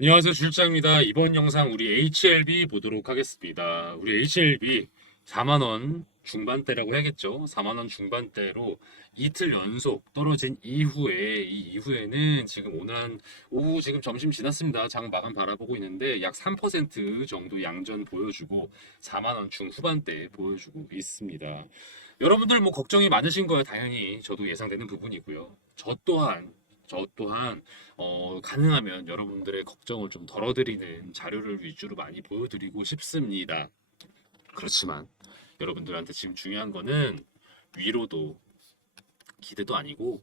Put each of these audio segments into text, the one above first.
안녕하세요, 주식장입니다. 이번 영상 우리 HLB 보도록 하겠습니다. 우리 HLB 4만 원 중반대라고 해야겠죠? 4만 원 중반대로 이틀 연속 떨어진 이후에 이 이후에는 지금 오후 지금 점심 지났습니다. 장 마감 바라보고 있는데 약 3% 정도 양전 보여주고 4만 원 중후반대 보여주고 있습니다. 여러분들 뭐 걱정이 많으신 거야 당연히 저도 예상되는 부분이고요. 저 또한 가능하면 여러분들의 걱정을 좀 덜어드리는 자료를 위주로 많이 보여드리고 싶습니다. 그렇지만 여러분들한테 지금 중요한 거는 위로도 기대도 아니고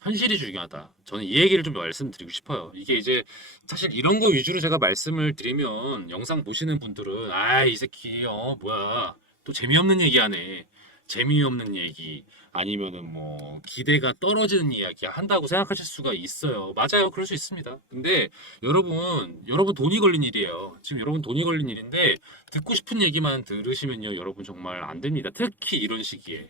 현실이 중요하다. 저는 이 얘기를 좀 말씀드리고 싶어요. 이게 이제 사실 이런 거 위주로 제가 말씀을 드리면 영상 보시는 분들은 이 새끼 뭐야 또 재미없는 얘기하네. 재미없는 얘기 아니면은 뭐 기대가 떨어지는 이야기 한다고 생각하실 수가 있어요. 맞아요. 그럴 수 있습니다. 근데 여러분 돈이 걸린 일이에요. 지금 여러분 돈이 걸린 일인데 듣고 싶은 얘기만 들으시면요. 여러분 정말 안 됩니다. 특히 이런 시기에.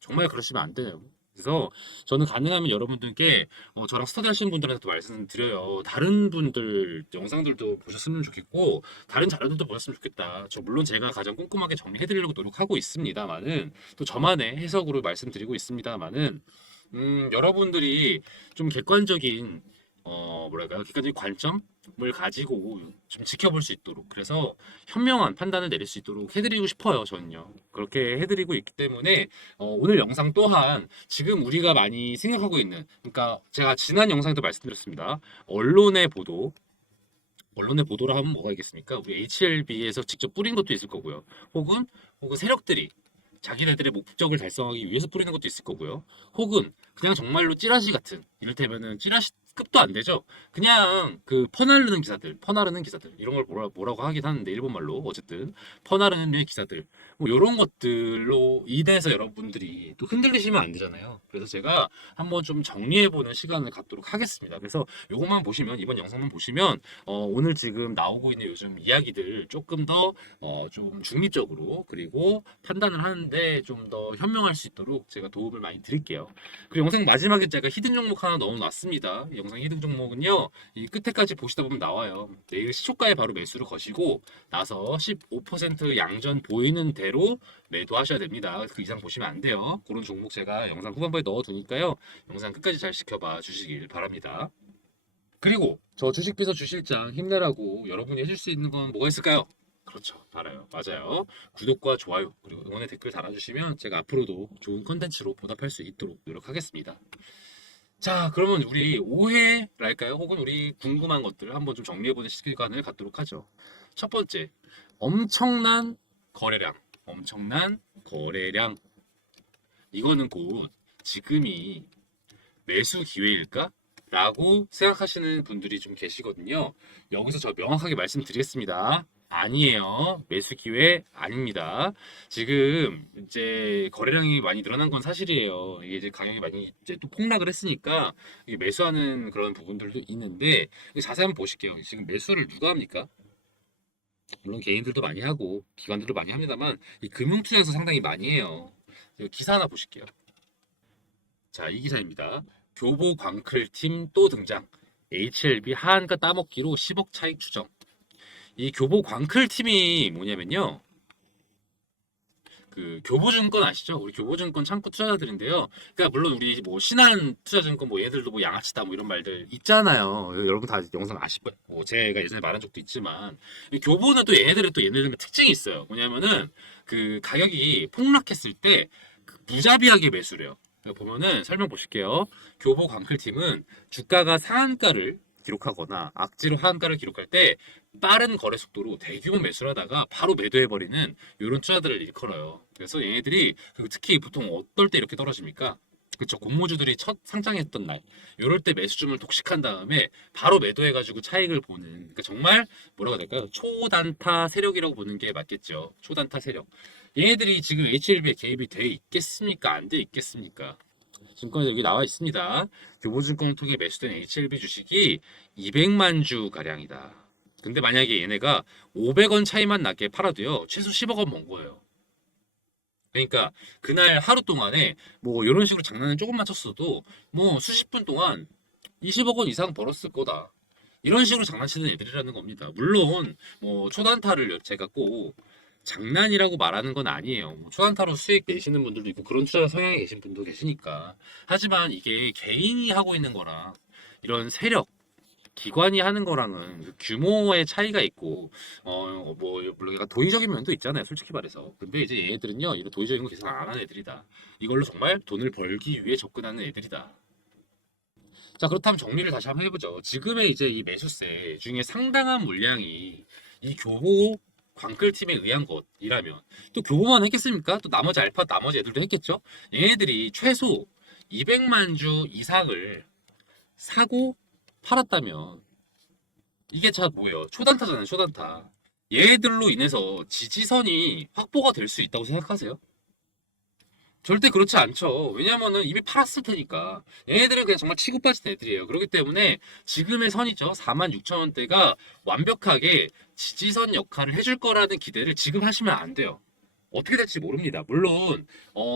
정말 그러시면 안 돼요. 그래서 저는 가능하면 여러분들께 저랑 스터디 하시는 분들한테도 말씀드려요. 다른 분들 영상들도 보셨으면 좋겠고 다른 자료들도 보셨으면 좋겠다. 저 물론 제가 가장 꼼꼼하게 정리해드리려고 노력하고 있습니다만은 또 저만의 해석으로 말씀드리고 있습니다만은 여러분들이 좀 객관적인 뭐랄까요? 객관적인 관점을 가지고 좀 지켜볼 수 있도록 그래서 현명한 판단을 내릴 수 있도록 해드리고 싶어요. 저는요. 그렇게 해드리고 있기 때문에 오늘 영상 또한 지금 우리가 많이 생각하고 있는 그러니까 제가 지난 영상에도 말씀드렸습니다. 언론의 보도 언론의 보도를 하면 뭐가 있겠습니까? 우리 HLB에서 직접 뿌린 것도 있을 거고요. 혹은 세력들이 자기네들의 목적을 달성하기 위해서 뿌리는 것도 있을 거고요. 혹은 그냥 정말로 찌라시 같은 이를테면은 찌라시급도 안 되죠. 그냥 그 퍼나르는 기사들 이런 걸 뭐라고 하긴 하는데 일본말로 어쨌든 퍼나르는 류의 기사들 뭐 이런 것들로 인해서 여러분들이 또 흔들리시면 안 되잖아요. 그래서 제가 한번 좀 정리해보는 시간을 갖도록 하겠습니다. 그래서 요것만 보시면 이번 영상만 보시면 오늘 지금 나오고 있는 요즘 이야기들 조금 더 좀 중립적으로 그리고 판단을 하는데 좀 더 현명할 수 있도록 제가 도움을 많이 드릴게요. 그리고 영상 마지막에 제가 히든 종목 하나 넣어놨습니다. 이 영상 히든 종목은요, 이 끝에까지 보시다 보면 나와요. 내일 시초가에 바로 매수를 거시고 나서 15% 양전 보이는 대로 매도하셔야 됩니다. 그 이상 보시면 안 돼요. 그런 종목 제가 영상 후반부에 넣어두니까요. 영상 끝까지 잘 지켜봐 주시길 바랍니다. 그리고 저 주식비서 주실장 힘내라고 여러분이 해줄 수 있는 건 뭐가 있을까요? 그렇죠. 알아요. 맞아요. 구독과 좋아요 그리고 응원의 댓글 달아주시면 제가 앞으로도 좋은 컨텐츠로 보답할 수 있도록 노력하겠습니다. 자, 그러면 우리 오해랄까요? 혹은 우리 궁금한 것들 한번 좀 정리해보는 시간을 갖도록 하죠. 첫 번째, 엄청난 거래량. 엄청난 거래량. 이거는 곧 지금이 매수 기회일까? 라고 생각하시는 분들이 좀 계시거든요. 여기서 저 명확하게 말씀드리겠습니다. 아니에요. 매수 기회 아닙니다. 지금 이제 거래량이 많이 늘어난 건 사실이에요. 이게 이제 가격이 많이 이제 또 폭락을 했으니까 이게 매수하는 그런 부분들도 있는데 자세히 한번 보실게요. 지금 매수를 누가 합니까? 물론 개인들도 많이 하고 기관들도 많이 합니다만 이 금융투자에서 상당히 많이 해요. 기사 하나 보실게요. 자, 이 기사입니다. 교보 광클팀 또 등장. HLB 하한가 따먹기로 10억 차익 추정. 이 교보 광클팀이 뭐냐면요. 그 교보증권 아시죠? 우리 교보증권 창구 투자자들인데요. 그러니까 물론 우리 뭐 신한 투자증권 뭐 얘들도 뭐 양아치다 뭐 이런 말들 있잖아요. 여러분 다 영상 아실 거예요. 뭐 제가 예전에 말한 적도 있지만 이 교보는 또 얘네들의 특징이 있어요. 뭐냐면은 그 가격이 폭락했을 때그 무자비하게 매수를 해요. 보면은 설명 보실게요. 교보 광클팀은 주가가 상한가를 기록하거나 악재로 하한가를 기록할 때 빠른 거래 속도로 대규모 매수를 하다가 바로 매도해버리는 이런 투자들을 일컬어요. 그래서 얘네들이 특히 보통 어떨 때 이렇게 떨어집니까? 그쵸, 공모주들이 첫 상장했던 날 이럴 때 매수줌을 독식한 다음에 바로 매도해가지고 차익을 보는 그러니까 정말 뭐라고 해야 될까요? 초단타 세력이라고 보는 게 맞겠죠. 초단타 세력. 얘네들이 지금 HLB에 개입이 돼 있겠습니까? 안 돼 있겠습니까? 증권에 여기 나와 있습니다. 교보증권을 통해 매수된 HLB 주식이 200만 주 가량이다. 근데 만약에 얘네가 500원 차이만 나게 팔아도요, 최소 10억 원 번 거예요. 그러니까 그날 하루 동안에 뭐 이런 식으로 장난을 조금만 쳤어도 뭐 수십 분 동안 20억 원 이상 벌었을 거다. 이런 식으로 장난치는 애들이라는 겁니다. 물론 뭐 초단타를 제가 꼭 장난이라고 말하는 건 아니에요. 뭐 초단타로 수익 내시는 분들도 있고 그런 투자 성향에 계신 분도 계시니까. 하지만 이게 개인이 하고 있는 거랑 이런 세력 기관이 하는 거랑은 그 규모의 차이가 있고 뭐 물론 얘가 도의적인 면도 있잖아요, 솔직히 말해서. 근데 이제 얘네들은요 이런 도의적인 거 계산 안 하는 애들이다. 이걸로 정말 돈을 벌기 위해 접근하는 애들이다. 자, 그렇다면 정리를 다시 한번 해보죠. 지금의 이제 이 매수세 중에 상당한 물량이 이 교보 광끌팀에 의한 것이라면 또 교보만 했겠습니까? 또 나머지 알파 나머지 애들도 했겠죠? 얘네들이 최소 200만 주 이상을 사고 팔았다면 이게 자 뭐예요? 초단타잖아요, 초단타. 얘들로 인해서 지지선이 확보가 될 수 있다고 생각하세요? 절대 그렇지 않죠. 왜냐면은 이미 팔았을 테니까. 얘네들은 그냥 정말 치고 빠진 애들이에요. 그렇기 때문에 지금의 선이죠. 46,000원대가 완벽하게 지지선 역할을 해줄 거라는 기대를 지금 하시면 안 돼요. 어떻게 될지 모릅니다. 물론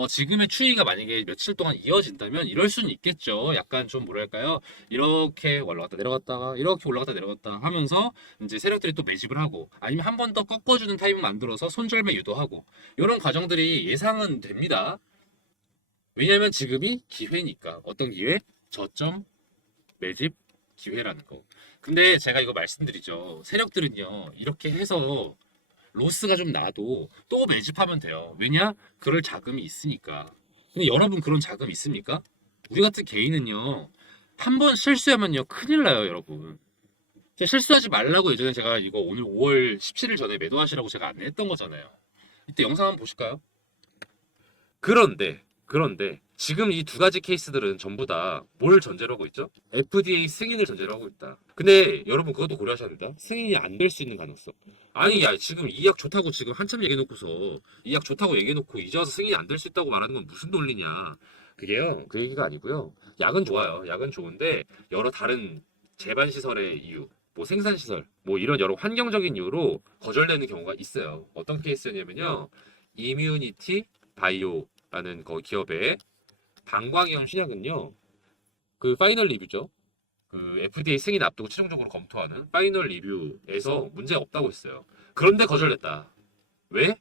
지금의 추이가 만약에 며칠 동안 이어진다면 이럴 수는 있겠죠. 약간 좀 뭐랄까요? 이렇게 올라갔다 내려갔다가 이렇게 올라갔다 내려갔다 하면서 이제 세력들이 또 매집을 하고 아니면 한 번 더 꺾어주는 타이밍 만들어서 손절매 유도하고 이런 과정들이 예상은 됩니다. 왜냐면 지금이 기회니까. 어떤 기회? 저점 매집 기회라는 거. 근데 제가 이거 말씀드리죠. 세력들은요, 이렇게 해서 로스가 좀 나도 또 매집하면 돼요. 왜냐? 그럴 자금이 있으니까. 근데 여러분 그런 자금 있습니까? 우리 같은 개인은요, 한 번 실수하면요, 큰일 나요, 여러분. 실수하지 말라고 예전에 제가 이거 오늘 5월 17일 전에 매도하시라고 제가 안내했던 거잖아요. 이때 영상 한번 보실까요? 그런데 지금 이 두 가지 케이스들은 전부 다 뭘 전제로 하고 있죠? FDA 승인을 전제로 하고 있다. 근데 여러분 그것도 고려하셔야 된다. 승인이 안 될 수 있는 가능성. 아니 야 지금 이 약 좋다고 지금 한참 얘기해놓고서 이 약 좋다고 얘기해놓고 이제 와서 승인이 안 될 수 있다고 말하는 건 무슨 논리냐. 그게요 그 얘기가 아니고요. 약은 좋아요. 약은 좋은데 여러 다른 재반 시설의 이유 뭐 생산 시설 뭐 이런 여러 환경적인 이유로 거절되는 경우가 있어요. 어떤 케이스냐면요. 이뮤니티 바이오라는 거 기업의 방광이온 신약은요. 그 파이널 리뷰죠. 그 FDA 승인 앞두고 최종적으로 검토하는 파이널 리뷰에서 문제가 없다고 했어요. 그런데 거절됐다. 왜?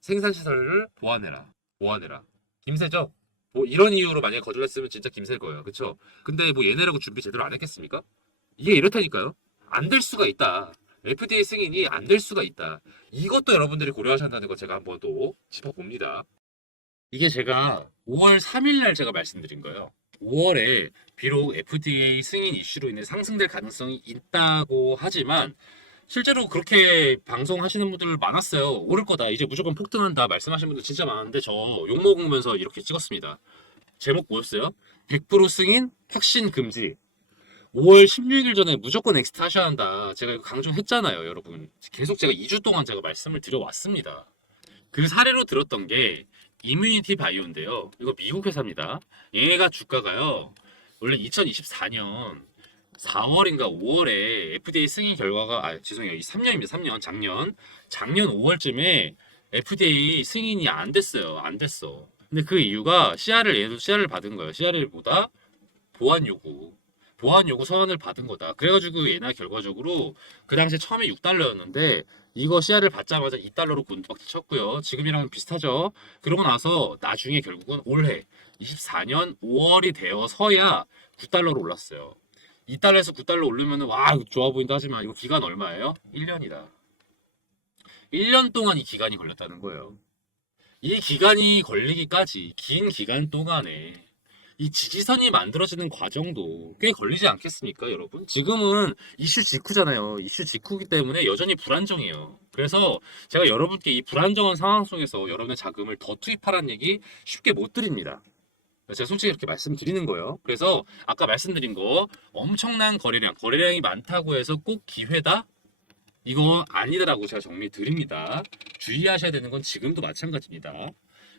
생산 시설을 보완해라. 보완해라. 김새죠? 뭐 이런 이유로 만약에 거절했으면 진짜 김새일 거예요. 그쵸? 근데 뭐 얘네라고 준비 제대로 안 했겠습니까? 이게 이렇다니까요. 안 될 수가 있다. FDA 승인이 안 될 수가 있다. 이것도 여러분들이 고려하셔야 한다는 거 제가 한번 또 짚어봅니다. 이게 제가 5월 3일 날 제가 말씀드린 거예요. 5월에 비록 FDA 승인 이슈로 인해 상승될 가능성이 있다고 하지만 실제로 그렇게 방송하시는 분들 많았어요. 오를 거다. 이제 무조건 폭등한다. 말씀하시는 분들 진짜 많은데 저 욕먹으면서 이렇게 찍었습니다. 제목 뭐였어요? 100% 승인, 확신 금지. 5월 16일 전에 무조건 엑스트 하셔야 한다. 제가 이거 강조했잖아요, 여러분. 계속 제가 2주 동안 제가 말씀을 드려왔습니다. 그 사례로 들었던 게 이뮤니티 바이오인데요. 이거 미국 회사입니다. 얘가 주가가요. 원래 2024년 4월인가 5월에 FDA 승인 결과가 죄송해요. 3년입니다. 3년. 작년 5월쯤에 FDA 승인이 안 됐어요. 안 됐어. 근데 그 이유가 얘도 CR을 받은 거예요. CR보다 보안 요구. 보안 요구 서한을 받은 거다. 그래가지고 얘나 결과적으로 그 당시에 처음에 6달러였는데 이거 CR을 받자마자 2달러로 곤두박질 쳤고요. 지금이랑 비슷하죠. 그러고 나서 나중에 결국은 올해 24년 5월이 되어서야 9달러로 올랐어요. 2달러에서 9달러 오르면 와 좋아 보인다 하지만 이거 기간 얼마예요? 1년이다. 1년 동안 이 기간이 걸렸다는 거예요. 이 기간이 걸리기까지 긴 기간 동안에 이 지지선이 만들어지는 과정도 꽤 걸리지 않겠습니까, 여러분? 지금은 이슈 직후잖아요. 이슈 직후기 때문에 여전히 불안정해요. 그래서 제가 여러분께 이 불안정한 상황 속에서 여러분의 자금을 더 투입하라는 얘기 쉽게 못 드립니다. 제가 솔직히 이렇게 말씀드리는 거예요. 그래서 아까 말씀드린 거 엄청난 거래량이 많다고 해서 꼭 기회다? 이거 아니다라고 제가 정리 드립니다. 주의하셔야 되는 건 지금도 마찬가지입니다.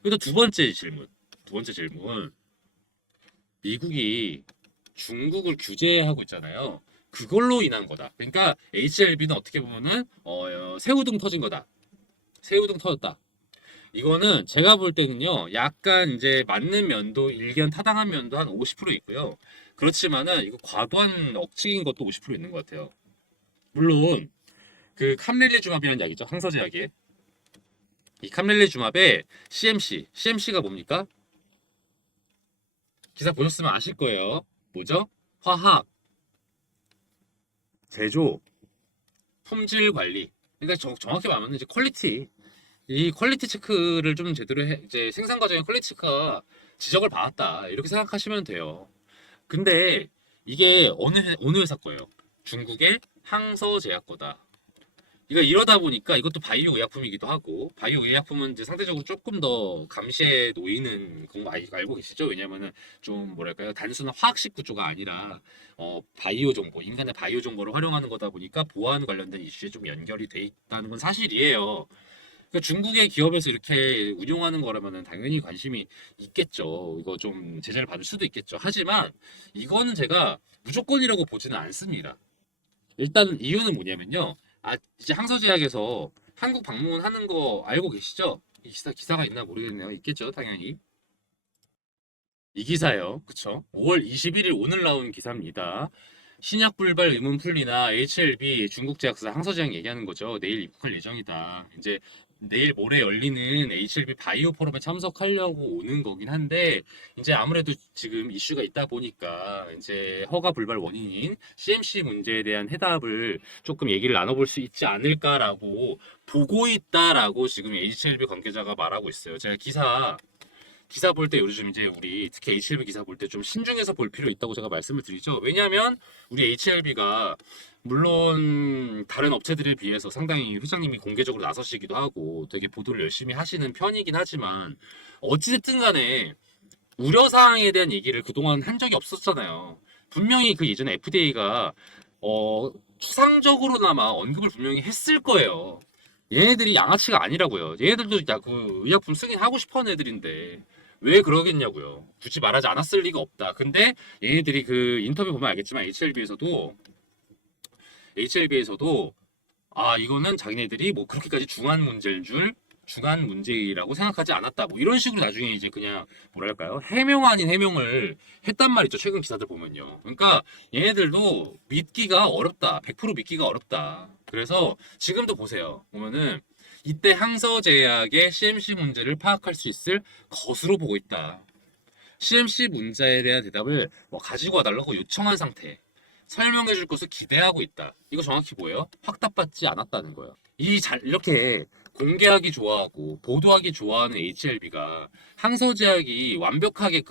그리고 두 번째 질문. 미국이 중국을 규제하고 있잖아요. 그걸로 인한 거다. 그러니까 HLB는 어떻게 보면은 새우등 터진 거다. 새우등 터졌다. 이거는 제가 볼 때는요. 약간 이제 맞는 면도 일견 타당한 면도 한 50% 있고요. 그렇지만은 이거 과도한 억측인 것도 50% 있는 것 같아요. 물론 그 캄렐리주맙이라는 약이죠. 항서제약에 이 캄렐리주맙의 CMC가 뭡니까? 기사 보셨으면 아실 거예요. 뭐죠? 화학, 제조, 품질 관리. 그러니까 정확히 말하면 이제 퀄리티. 이 퀄리티 체크를 좀 제대로 이제 생산 과정의 퀄리티 체크가 지적을 받았다. 이렇게 생각하시면 돼요. 근데 이게 어느 회사 거예요? 중국의 항서제약 거다. 그러니까 이러다 보니까 이것도 바이오 의약품이기도 하고 바이오 의약품은 이제 상대적으로 조금 더 감시에 놓이는 거 알고 계시죠? 왜냐면은 좀 뭐랄까요 단순한 화학식 구조가 아니라 바이오 정보 인간의 바이오 정보를 활용하는 거다 보니까 보안 관련된 이슈에 좀 연결이 돼 있다는 건 사실이에요. 그러니까 중국의 기업에서 이렇게 운용하는 거라면은 당연히 관심이 있겠죠. 이거 좀 제재를 받을 수도 있겠죠. 하지만 이거는 제가 무조건이라고 보지는 않습니다. 일단 이유는 뭐냐면요. 이제 항서제약에서 한국 방문하는 거 알고 계시죠? 이 기사가 있나 모르겠네요. 있겠죠, 당연히. 이 기사요. 그쵸? 5월 21일 오늘 나온 기사입니다. 신약 불발 의문 풀리나 HLB 중국 제약사 항서제약 얘기하는 거죠. 내일 입국할 예정이다. 이제 내일 모레 열리는 HLB 바이오 포럼에 참석하려고 오는 거긴 한데 이제 아무래도 지금 이슈가 있다 보니까 이제 허가 불발 원인인 CMC 문제에 대한 해답을 조금 얘기를 나눠볼 수 있지 않을까라고 보고 있다라고 지금 HLB 관계자가 말하고 있어요. 제가 기사 볼 때 요즘 이제 우리 특히 HLB 기사 볼 때 좀 신중해서 볼 필요 있다고 제가 말씀을 드리죠. 왜냐하면 우리 HLB가 물론 다른 업체들에 비해서 상당히 회장님이 공개적으로 나서시기도 하고 되게 보도를 열심히 하시는 편이긴 하지만 어찌됐든 간에 우려사항에 대한 얘기를 그동안 한 적이 없었잖아요. 분명히 그 예전에 FDA가 추상적으로나마 언급을 분명히 했을 거예요. 얘네들이 양아치가 아니라고요. 얘네들도 그 의약품 승인하고 싶어 하는 애들인데 왜 그러겠냐고요. 굳이 말하지 않았을 리가 없다. 근데 얘네들이 그 인터뷰 보면 알겠지만 HLB에서도 이거는 자기네들이 뭐 그렇게까지 중한 문제라고 생각하지 않았다. 뭐 이런 식으로 나중에 이제 그냥 뭐랄까요? 해명 아닌 해명을 했단 말이죠. 최근 기사들 보면요. 그러니까 얘네들도 믿기가 어렵다. 100% 믿기가 어렵다. 그래서 지금도 보세요. 보면은 이때 항서제약의 CMC 문제를 파악할 수 있을 것으로 보고 있다. CMC 문제에 대한 대답을 뭐 가지고 와달라고 요청한 상태. 설명해 줄 것을 기대하고 있다. 이거 정확히 뭐예요? 확답받지 않았다는 거예요. 이렇게 공개하기 좋아하고 보도하기 좋아하는 HLB가 항서제약이 완벽하게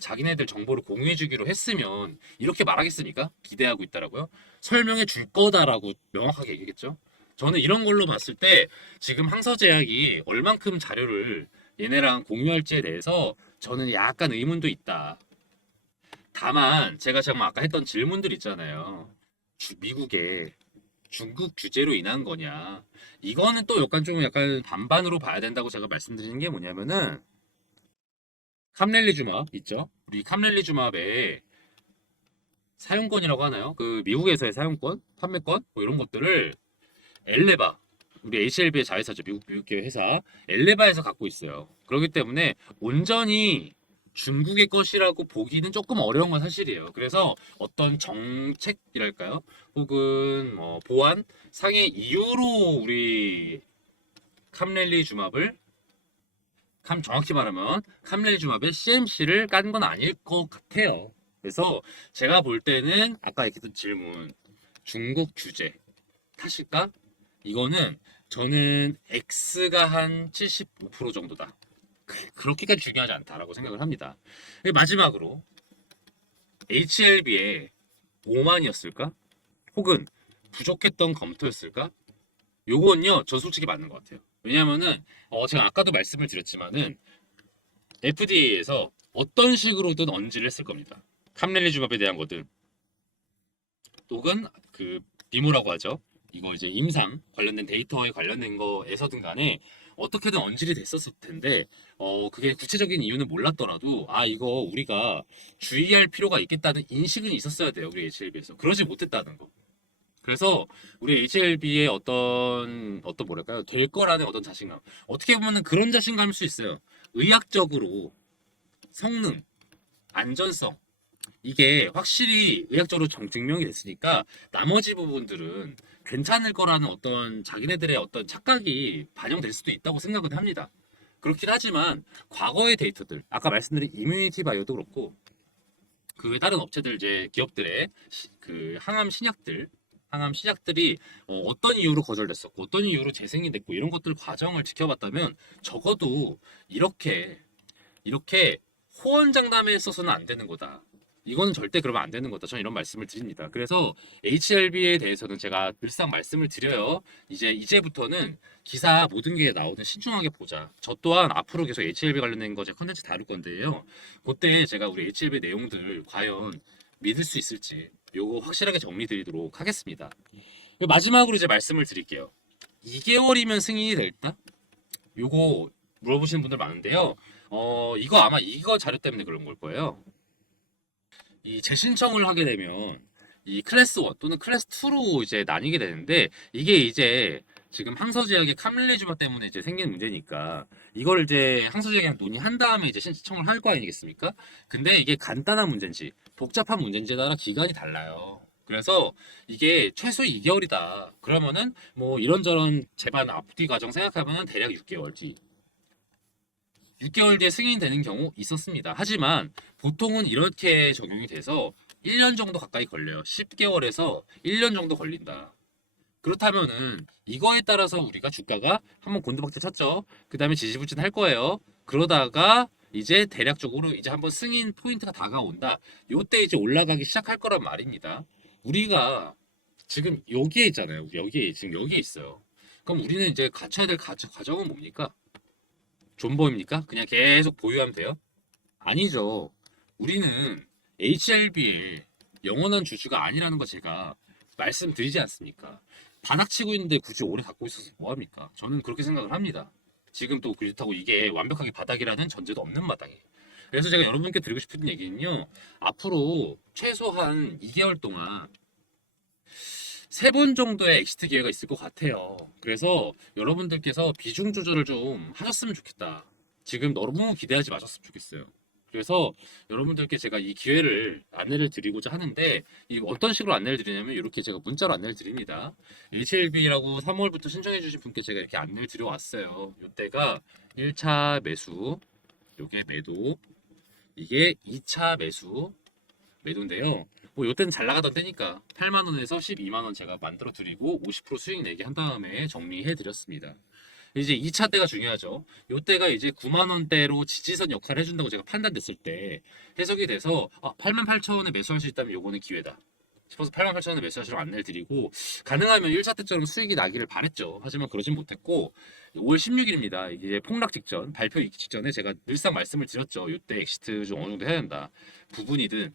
자기네들 정보를 공유해 주기로 했으면 이렇게 말하겠습니까? 기대하고 있다라고요? 설명해 줄 거다라고 명확하게 얘기했겠죠? 저는 이런 걸로 봤을 때 지금 항서제약이 얼만큼 자료를 얘네랑 공유할지에 대해서 저는 약간 의문도 있다. 다만 제가 지금 아까 했던 질문들 있잖아요. 미국의 중국 규제로 인한 거냐? 이거는 또 약간 반반으로 봐야 된다고 제가 말씀드리는 게 뭐냐면은 캄렐리주맙 있죠? 우리 캄렐리주맙의 사용권이라고 하나요? 그 미국에서의 사용권, 판매권 뭐 이런 것들을 엘레바 우리 HLB의 자회사죠. 미국계 회사 엘레바에서 갖고 있어요. 그렇기 때문에 온전히 중국의 것이라고 보기는 조금 어려운 건 사실이에요. 그래서 어떤 정책이랄까요? 혹은 보안 상의 이유로 우리 캄렐리주맙을 정확히 말하면 캄렐리주맙의 CMC를 깐 건 아닐 것 같아요. 그래서 제가 볼 때는 아까 얘기했던 질문 중국 규제 탓일까? 이거는 저는 X가 한 75% 정도다. 그렇게까지 중요하지 않다라고 생각을 합니다. 마지막으로 HLB의 오만이었을까? 혹은 부족했던 검토였을까? 요건요, 저 솔직히 맞는 것 같아요. 왜냐면은 제가 아까도 말씀을 드렸지만은 FDA에서 어떤 식으로든 언지를 했을 겁니다. 캄렐리주밥에 대한 거든 혹은 그 비모라고 하죠. 이거 이제 임상 관련된 데이터에 관련된 거에서든 간에 어떻게든 언질이 됐었을 텐데 그게 구체적인 이유는 몰랐더라도 이거 우리가 주의할 필요가 있겠다는 인식은 있었어야 돼요. 우리 HLB에서 그러지 못했다는 거. 그래서 우리 HLB의 어떤 뭐랄까요 될 거라는 어떤 자신감 어떻게 보면은 그런 자신감일 수 있어요. 의학적으로 성능, 안전성 이게 확실히 의학적으로 증명이 됐으니까 나머지 부분들은 괜찮을 거라는 어떤 자기네들의 어떤 착각이 반영될 수도 있다고 생각은 합니다. 그렇긴 하지만 과거의 데이터들, 아까 말씀드린 이뮤니티 바이오도 그렇고 그 외 다른 업체들 이제 기업들의 그 항암 신약들이 어떤 이유로 거절됐었고 어떤 이유로 재생이 됐고 이런 것들 과정을 지켜봤다면 적어도 이렇게 호언장담에 있어서는 안 되는 거다. 이거는 절대 그러면 안 되는 거다. 저는 이런 말씀을 드립니다. 그래서 HLB에 대해서는 제가 늘상 말씀을 드려요. 이제부터는 기사 모든 게 나오든 신중하게 보자. 저 또한 앞으로 계속 HLB 관련된 거 제 컨텐츠 다룰 건데요. 그때 제가 우리 HLB 내용들 과연 믿을 수 있을지 요거 확실하게 정리 드리도록 하겠습니다. 그리고 마지막으로 이제 말씀을 드릴게요. 2개월이면 승인이 될까? 요거 물어보시는 분들 많은데요. 이거 아마 이거 자료 때문에 그런 걸 거예요. 이 재신청을 하게 되면 이 클래스 1 또는 클래스 2로 이제 나뉘게 되는데 이게 이제 지금 항서제약의 카밀리주마 때문에 이제 생긴 문제니까 이걸 이제 항서제약이랑 논의한 다음에 이제 신청을 할 거 아니겠습니까? 근데 이게 간단한 문제인지 복잡한 문제인지에 따라 기간이 달라요. 그래서 이게 최소 2개월이다. 그러면은 뭐 이런저런 재반 앞뒤 과정 생각하면 대략 6개월 뒤. 6개월 뒤에 승인이 되는 경우 있었습니다. 하지만 보통은 이렇게 적용이 돼서 1년 정도 가까이 걸려요. 10개월에서 1년 정도 걸린다. 그렇다면은 이거에 따라서 우리가 주가가 한번 곤두박질 쳤죠. 그 다음에 지지부진할 거예요. 그러다가 이제 대략적으로 이제 한번 승인 포인트가 다가온다. 요때 이제 올라가기 시작할 거란 말입니다. 우리가 지금 여기에 있잖아요. 지금 여기에 있어요. 그럼 우리는 이제 갖춰야 될 과정은 뭡니까? 존버입니까? 그냥 계속 보유하면 돼요? 아니죠. 우리는 HLB의 영원한 주주가 아니라는 거 제가 말씀드리지 않습니까? 바닥치고 있는데 굳이 오래 갖고 있어서 뭐합니까? 저는 그렇게 생각을 합니다. 지금 또 그렇다고 이게 완벽하게 바닥이라는 전제도 없는 마당에. 그래서 제가 여러분께 드리고 싶은 얘기는요. 앞으로 최소한 2개월 동안 3번 정도의 엑시트 기회가 있을 것 같아요. 그래서 여러분들께서 비중 조절을 좀 하셨으면 좋겠다. 지금 너무 기대하지 마셨으면 좋겠어요. 그래서 여러분들께 제가 이 기회를 안내를 드리고자 하는데 이 어떤 식으로 안내를 드리냐면 이렇게 제가 문자로 안내를 드립니다. HLB라고 3월부터 신청해 주신 분께 제가 이렇게 안내를 드려왔어요. 이때가 1차 매수, 요게 매도, 이게 2차 매도인데요. 뭐 요때는 잘 나가던 때니까 8만 원에서 12만 원 제가 만들어 드리고 50% 수익 내게 한 다음에 정리해 드렸습니다. 이제 2차 때가 중요하죠. 요때가 이제 9만 원대로 지지선 역할을 해준다고 제가 판단됐을 때 해석이 돼서 8만 8천 원에 매수할 수 있다면 요거는 기회다 싶어서 8만 8천 원에 매수하시러 안내를 드리고 가능하면 1차 때처럼 수익이 나기를 바랬죠. 하지만 그러진 못했고 5월 16일입니다. 이게 폭락 직전 발표 있기 직전에 제가 늘상 말씀을 드렸죠. 요때 엑시트 좀 어느 정도 해야 된다. 부분이든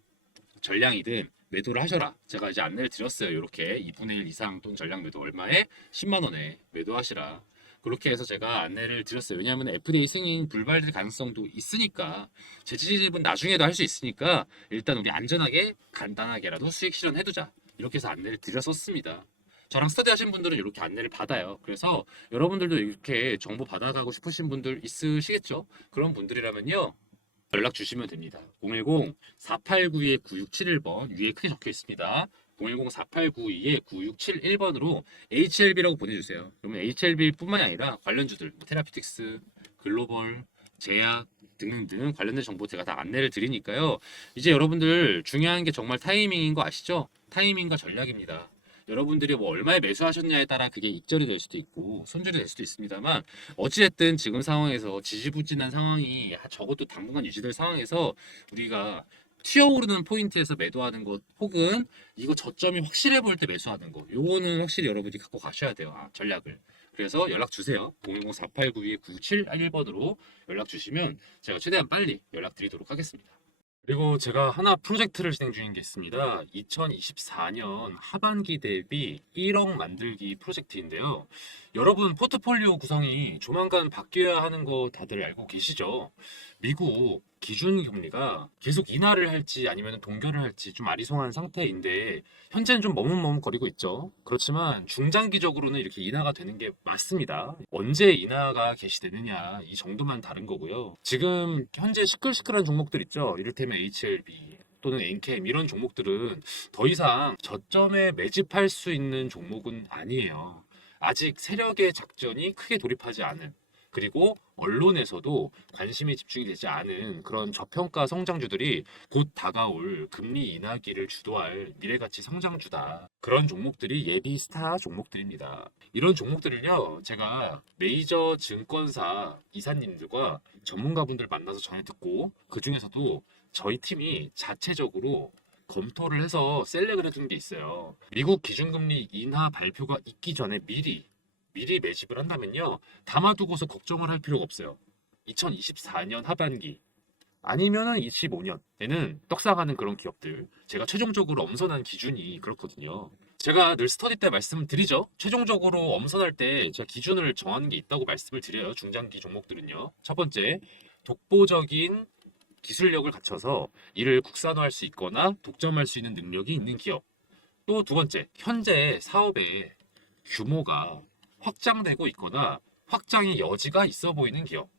전량이든 매도를 하셔라. 제가 이제 안내를 드렸어요. 이렇게 2분의 1 이상 또는 전량 매도 얼마에 10만 원에 매도하시라. 그렇게 해서 제가 안내를 드렸어요. 왜냐하면 FDA 승인 불발될 가능성도 있으니까 재지집은 나중에도 할 수 있으니까 일단 우리 안전하게 간단하게라도 수익 실현해두자. 이렇게 해서 안내를 드렸었습니다. 저랑 스터디 하신 분들은 이렇게 안내를 받아요. 그래서 여러분들도 이렇게 정보 받아가고 싶으신 분들 있으시겠죠? 그런 분들이라면요. 연락 주시면 됩니다. 010-4892-9671번 위에 크게 적혀 있습니다. 010-4892-9671번으로 HLB라고 보내주세요. 그러면 HLB뿐만이 아니라 관련주들, 테라피틱스, 글로벌, 제약 등등 관련된 정보 제가 다 안내를 드리니까요. 이제 여러분들 중요한 게 정말 타이밍인 거 아시죠? 타이밍과 전략입니다. 여러분들이 뭐 얼마에 매수하셨냐에 따라 그게 익절이 될 수도 있고 손절이 될 수도 있습니다만 어찌됐든 지금 상황에서 지지부진한 상황이 적어도 당분간 유지될 상황에서 우리가 튀어오르는 포인트에서 매도하는 것 혹은 이거 저점이 확실해 보일 때 매수하는 거 요거는 확실히 여러분이 갖고 가셔야 돼요. 전략을. 그래서 연락 주세요. 010-4892-9711번으로 연락 주시면 제가 최대한 빨리 연락 드리도록 하겠습니다. 그리고 제가 하나 프로젝트를 진행 중인 게 있습니다. 2024년 하반기 대비 1억 만들기 프로젝트인데요. 여러분 포트폴리오 구성이 조만간 바뀌어야 하는 거 다들 알고 계시죠? 미국 기준금리가 계속 인하를 할지 아니면 동결을 할지 좀 아리송한 상태인데 현재는 좀 머뭇머뭇거리고 있죠. 그렇지만 중장기적으로는 이렇게 인하가 되는 게 맞습니다. 언제 인하가 개시되느냐 이 정도만 다른 거고요. 지금 현재 시끌시끌한 종목들 있죠. 이를테면 HLB, 또는 엔캠 이런 종목들은 더 이상 저점에 매집할 수 있는 종목은 아니에요. 아직 세력의 작전이 크게 돌입하지 않은, 그리고 언론에서도 관심이 집중이 되지 않은 그런 저평가 성장주들이 곧 다가올 금리 인하기를 주도할 미래가치 성장주다. 그런 종목들이 예비 스타 종목들입니다. 이런 종목들을요, 제가 메이저 증권사 이사님들과 전문가분들 만나서 전해 듣고, 그 중에서도 저희 팀이 자체적으로 검토를 해서 셀렉을 해둔 게 있어요. 미국 기준금리 인하 발표가 있기 전에 미리 매집을 한다면요, 담아두고서 걱정을 할 필요가 없어요. 2024년 하반기 아니면은 25년에는 떡상하는 그런 기업들, 제가 최종적으로 엄선한 기준이 그렇거든요. 제가 늘 스터디 때 말씀을 드리죠. 최종적으로 엄선할 때 제가 기준을 정하는 게 있다고 말씀을 드려요. 중장기 종목들은요. 첫 번째, 독보적인 기술력을 갖춰서 이를 국산화할 수 있거나 독점할 수 있는 능력이 있는 기업. 또 두 번째, 현재 사업의 규모가 확장되고 있거나 확장의 여지가 있어 보이는 기업.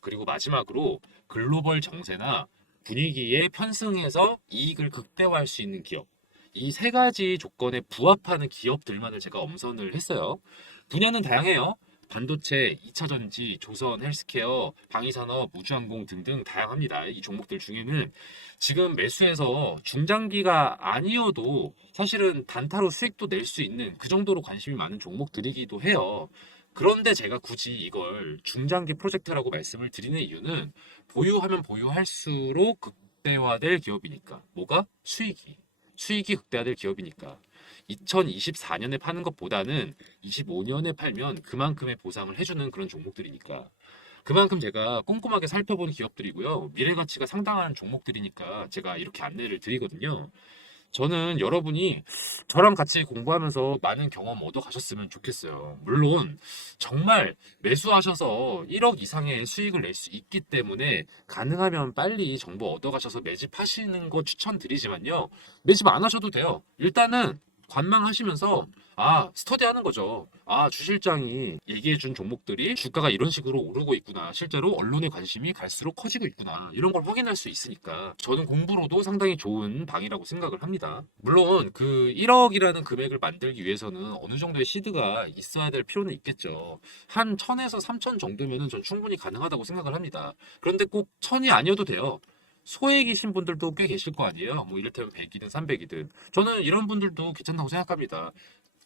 그리고 마지막으로 글로벌 정세나 분위기에 편승해서 이익을 극대화할 수 있는 기업. 이 세 가지 조건에 부합하는 기업들만을 제가 엄선을 했어요. 분야는 다양해요. 반도체, 2차 전지, 조선, 헬스케어, 방위산업, 우주항공 등등 다양합니다. 이 종목들 중에는 지금 매수해서 중장기가 아니어도 사실은 단타로 수익도 낼 수 있는 그 정도로 관심이 많은 종목들이기도 해요. 그런데 제가 굳이 이걸 중장기 프로젝트라고 말씀을 드리는 이유는 보유하면 보유할수록 극대화될 기업이니까. 뭐가? 수익이 극대화될 기업이니까. 2024년에 파는 것보다는 25년에 팔면 그만큼의 보상을 해주는 그런 종목들이니까. 그만큼 제가 꼼꼼하게 살펴본 기업들이고요. 미래 가치가 상당한 종목들이니까 제가 이렇게 안내를 드리거든요. 저는 여러분이 저랑 같이 공부하면서 많은 경험 얻어 가셨으면 좋겠어요. 물론 정말 매수하셔서 1억 이상의 수익을 낼 수 있기 때문에 가능하면 빨리 정보 얻어 가셔서 매집하시는 거 추천드리지만요. 매집 안 하셔도 돼요. 일단은 관망하시면서 스터디 하는 거죠. 주 실장이 얘기해 준 종목들이 주가가 이런 식으로 오르고 있구나. 실제로 언론의 관심이 갈수록 커지고 있구나. 이런 걸 확인할 수 있으니까 저는 공부로도 상당히 좋은 방이라고 생각을 합니다. 물론 그 1억이라는 금액을 만들기 위해서는 어느 정도의 시드가 있어야 될 필요는 있겠죠. 한 1000에서 3000 정도면은 전 충분히 가능하다고 생각을 합니다. 그런데 꼭 1000이 아니어도 돼요. 소액이신 분들도 꽤 계실 거 아니에요. 뭐 이를테면 100이든 300이든. 저는 이런 분들도 괜찮다고 생각합니다.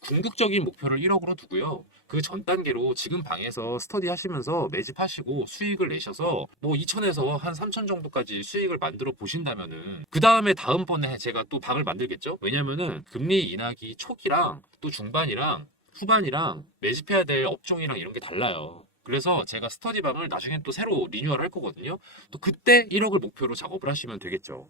궁극적인 목표를 1억으로 두고요. 그 전 단계로 지금 방에서 스터디 하시면서 매집하시고 수익을 내셔서 뭐 2천에서 한 3천 정도까지 수익을 만들어 보신다면은 그 다음에 다음번에 제가 또 방을 만들겠죠? 왜냐면은 금리 인하기 초기랑 또 중반이랑 후반이랑 매집해야 될 업종이랑 이런 게 달라요. 그래서 제가 스터디방을 나중에 또 새로 리뉴얼 할 거거든요. 또 그때 1억을 목표로 작업을 하시면 되겠죠.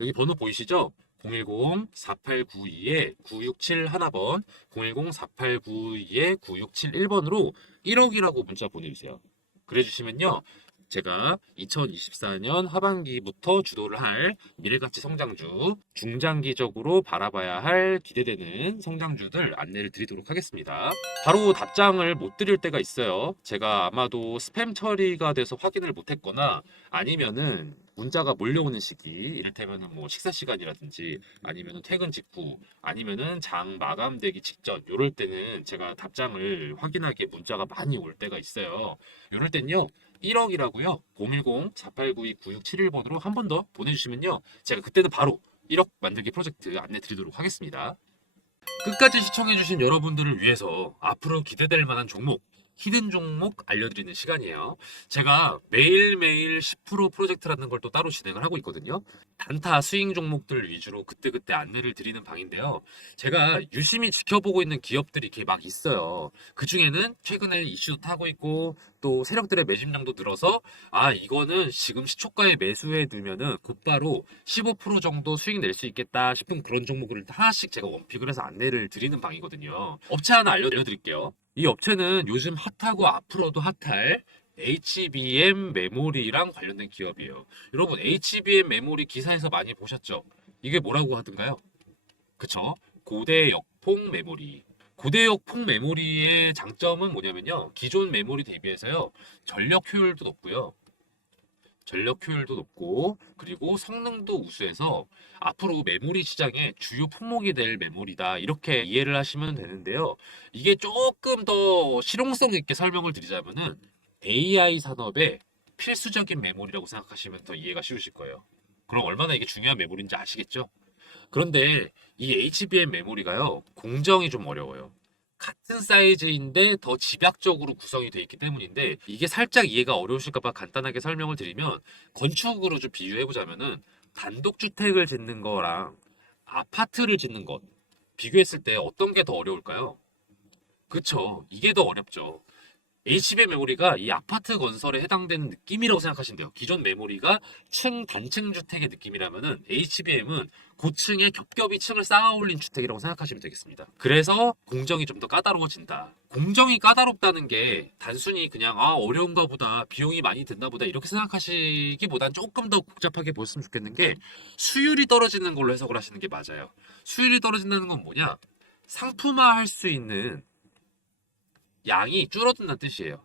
여기 번호 보이시죠? 010-4892-9671번, 010-4892-9671번으로 1억이라고 문자 보내주세요. 그래 주시면요. 제가 2024년 하반기부터 주도를 할 미래가치 성장주, 중장기적으로 바라봐야 할 기대되는 성장주들 안내를 드리도록 하겠습니다. 바로 답장을 못 드릴 때가 있어요. 제가 아마도 스팸 처리가 돼서 확인을 못했거나 아니면은 문자가 몰려오는 시기, 이를테면은 뭐 식사 시간이라든지 아니면은 퇴근 직후 아니면은 장 마감되기 직전, 요럴 때는 제가 답장을 확인하기에 문자가 많이 올 때가 있어요. 요럴 땐요. 1억이라고요. 010-4892-9671번으로 한 번 더 보내주시면요. 제가 그때는 바로 1억 만들기 프로젝트 안내 드리도록 하겠습니다. 끝까지 시청해주신 여러분들을 위해서 앞으로 기대될 만한 종목, 히든 종목 알려드리는 시간이에요. 제가 매일매일 10% 프로젝트라는 걸 또 따로 진행을 하고 있거든요. 단타 스윙 종목들 위주로 그때그때 안내를 드리는 방인데요. 제가 유심히 지켜보고 있는 기업들이 이렇게 막 있어요. 그 중에는 최근에 이슈도 타고 있고 또 세력들의 매집량도 늘어서 이거는 지금 시초가에 매수해 두면은 곧바로 15% 정도 수익 낼 수 있겠다 싶은 그런 종목을 하나씩 제가 원픽을 해서 안내를 드리는 방이거든요. 업체 하나 알려드릴게요. 이 업체는 요즘 핫하고 앞으로도 핫할 HBM 메모리랑 관련된 기업이에요. 여러분, HBM 메모리 기사에서 많이 보셨죠? 이게 뭐라고 하던가요? 그쵸? 고대역폭 메모리. 고대역폭 메모리의 장점은 뭐냐면요. 기존 메모리 대비해서요. 전력 효율도 높고요. 전력 효율도 높고 그리고 성능도 우수해서 앞으로 메모리 시장의 주요 품목이 될 메모리다 이렇게 이해를 하시면 되는데요. 이게 조금 더 실용성 있게 설명을 드리자면은 AI 산업의 필수적인 메모리라고 생각하시면 더 이해가 쉬우실 거예요. 그럼 얼마나 이게 중요한 메모리인지 아시겠죠? 그런데 이 HBM 메모리가요, 공정이 좀 어려워요. 같은 사이즈인데 더 집약적으로 구성이 되어 있기 때문인데 이게 살짝 이해가 어려우실까 봐 간단하게 설명을 드리면 건축으로 좀 비유해 보자면은 단독주택을 짓는 거랑 아파트를 짓는 것 비교했을 때 어떤 게 더 어려울까요? 그쵸. 이게 더 어렵죠. HBM 메모리가 이 아파트 건설에 해당되는 느낌이라고 생각하시면 돼요. 기존 메모리가 단층 주택의 느낌이라면은 HBM은 고층에 겹겹이 층을 쌓아 올린 주택이라고 생각하시면 되겠습니다. 그래서 공정이 좀 더 까다로워진다. 공정이 까다롭다는 게 단순히 그냥 어려운가 보다, 비용이 많이 든다 보다 이렇게 생각하시기보단 조금 더 복잡하게 보셨으면 좋겠는 게 수율이 떨어지는 걸로 해석을 하시는 게 맞아요. 수율이 떨어진다는 건 뭐냐? 상품화할 수 있는 양이 줄어든다는 뜻이에요.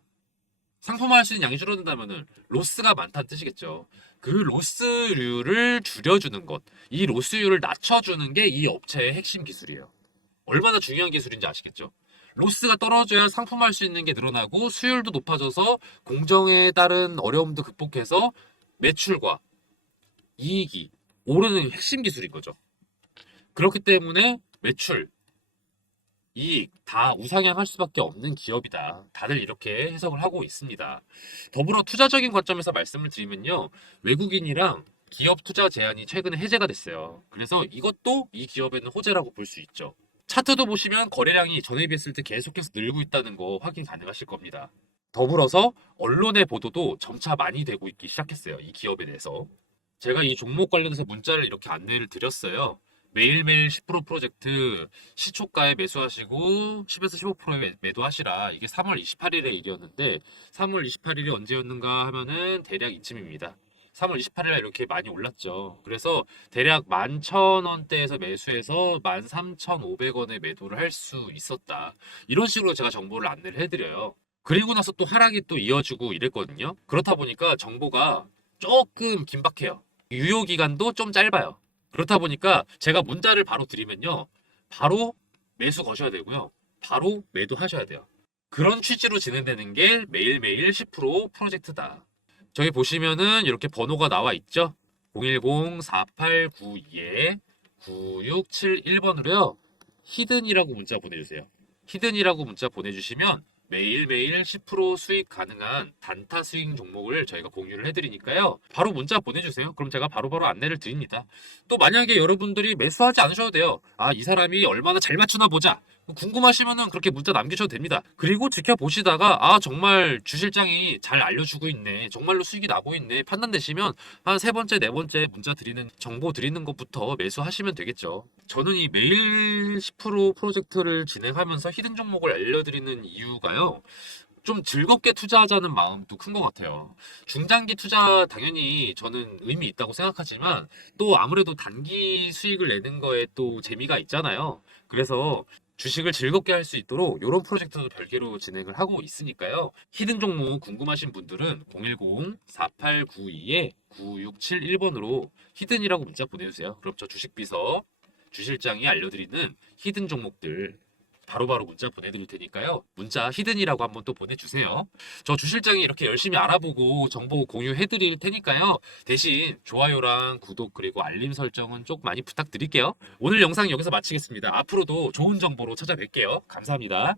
상품화할 수 있는 양이 줄어든다면은 로스가 많다는 뜻이겠죠. 그 로스율을 줄여주는 것, 이 로스율을 낮춰주는 게 이 업체의 핵심 기술이에요. 얼마나 중요한 기술인지 아시겠죠? 로스가 떨어져야 상품화할 수 있는 게 늘어나고 수율도 높아져서 공정에 따른 어려움도 극복해서 매출과 이익이 오르는 핵심 기술인 거죠. 그렇기 때문에 매출, 이익 다 우상향할 수밖에 없는 기업이다. 다들 이렇게 해석을 하고 있습니다. 더불어 투자적인 관점에서 말씀을 드리면요. 외국인이랑 기업 투자 제한이 최근에 해제가 됐어요. 그래서 이것도 이 기업에는 호재라고 볼 수 있죠. 차트도 보시면 거래량이 전에 비했을 때 계속해서 늘고 있다는 거 확인 가능하실 겁니다. 더불어서 언론의 보도도 점차 많이 되고 있기 시작했어요. 이 기업에 대해서. 제가 이 종목 관련해서 문자를 이렇게 안내를 드렸어요. 매일매일 10% 프로젝트 시초가에 매수하시고 10에서 15%에 매도하시라. 이게 3월 28일의 일이었는데 3월 28일이 언제였는가 하면은 대략 이쯤입니다. 3월 28일에 이렇게 많이 올랐죠. 그래서 대략 11,000원대에서 매수해서 13,500원에 매도를 할 수 있었다. 이런 식으로 제가 정보를 안내를 해드려요. 그리고 나서 또 하락이 또 이어지고 이랬거든요. 그렇다 보니까 정보가 조금 긴박해요. 유효 기간도 좀 짧아요. 그렇다 보니까 제가 문자를 바로 드리면요. 바로 매수 거셔야 되고요. 바로 매도하셔야 돼요. 그런 취지로 진행되는 게 매일매일 10% 프로젝트다. 저기 보시면은 이렇게 번호가 나와 있죠. 010-4892-9671번으로요. 히든이라고 문자 보내주세요. 히든이라고 문자 보내주시면 매일매일 10% 수익 가능한 단타 스윙 종목을 저희가 공유를 해드리니까요. 바로 문자 보내주세요. 그럼 제가 바로바로 안내를 드립니다. 또 만약에 여러분들이 매수하지 않으셔도 돼요. 이 사람이 얼마나 잘 맞추나 보자. 궁금하시면은 그렇게 문자 남기셔도 됩니다. 그리고 지켜보시다가 정말 주실장이 잘 알려주고 있네. 정말로 수익이 나고 있네. 판단되시면 한 세 번째, 네 번째 문자 드리는 정보 드리는 것부터 매수하시면 되겠죠. 저는 이 매일 10% 프로젝트를 진행하면서 히든 종목을 알려드리는 이유가요. 좀 즐겁게 투자하자는 마음도 큰 것 같아요. 중장기 투자 당연히 저는 의미 있다고 생각하지만 또 아무래도 단기 수익을 내는 거에 또 재미가 있잖아요. 그래서 주식을 즐겁게 할 수 있도록 이런 프로젝트도 별개로 진행을 하고 있으니까요. 히든 종목 궁금하신 분들은 010-4892-9671번으로 히든이라고 문자 보내주세요. 그럼 저 주식비서 주실장이 알려드리는 히든 종목들 바로바로 문자 보내드릴 테니까요. 문자 히든이라고 한번 또 보내주세요. 저 주실장이 이렇게 열심히 알아보고 정보 공유해드릴 테니까요. 대신 좋아요랑 구독 그리고 알림 설정은 좀 많이 부탁드릴게요. 오늘 영상 여기서 마치겠습니다. 앞으로도 좋은 정보로 찾아뵐게요. 감사합니다.